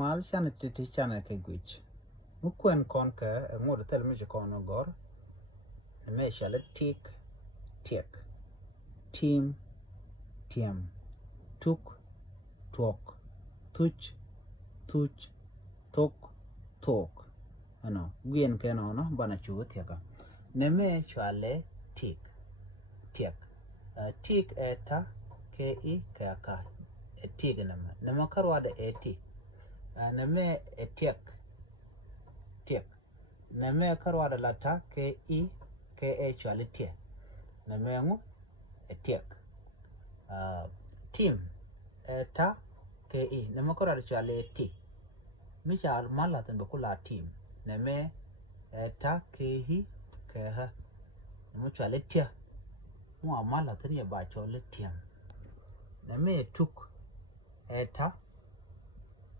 mal chana titi chana ke gwich. Mukwen kon ka ngod tel mi kon ogor. Me shall tik tiek. Team tiem. Tuk talk. Tuch tuch tok talk. Ano gwien ke no bana chu tieka. Neme shall tik tiek. Tik eta ke I ke akal. Tik nama karwa da eti. Neme etiek tiek. Neme karwa da lata ke I ke shall tie. Neme ngu etiek. Team eta ke I neme karwa da shall eti. Misha malatan bakula team. Neme eta ke hi ke ha. Neme shall tie. Mu amala tani ya ba chole tiam. Neme tuk eta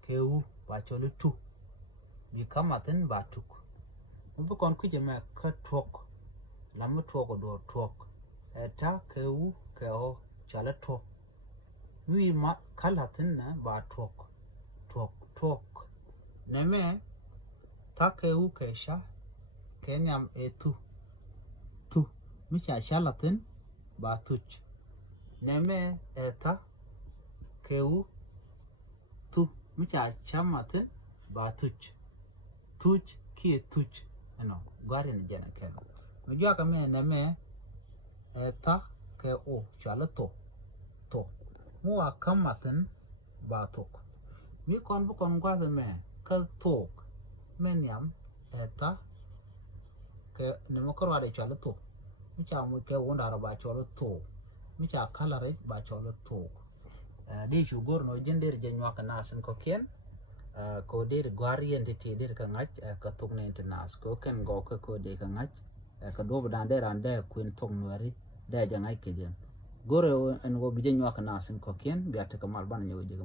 keu ba chole tu. Bi kamatin ba tuk. Mu kon kuje me ka tok. Lamu tok do tok. Eta keu keo chale tok. Wi ma kalatin na ba tok. Tok. Neme ta keu kesha kenyam etu. Tu. Micha shalatin ba tuch. Neme eta keu tu. Micha chamatin ba tuch. Tuch ki tuch. Ano gwari ni jana kena. Mjua kami neme eta keu chala to. Mua kamatin ba tok. Mi kon bukon gwari me ka tok. Menyam eta ke neme korwa de chala to. Micha mu ke wonda ba cholo to. Micha kalare ba cholo to. Di shugor no jender jenwa kana san ko ken. Ko der gwari entity der ka ngach ka tok ne internas ko ken go ko de ka ngach ka do dan der ande kuin tok nwari da jangai ke jen. Gore en go bijenwa kana san ko ken biata kamal ban nyago je ga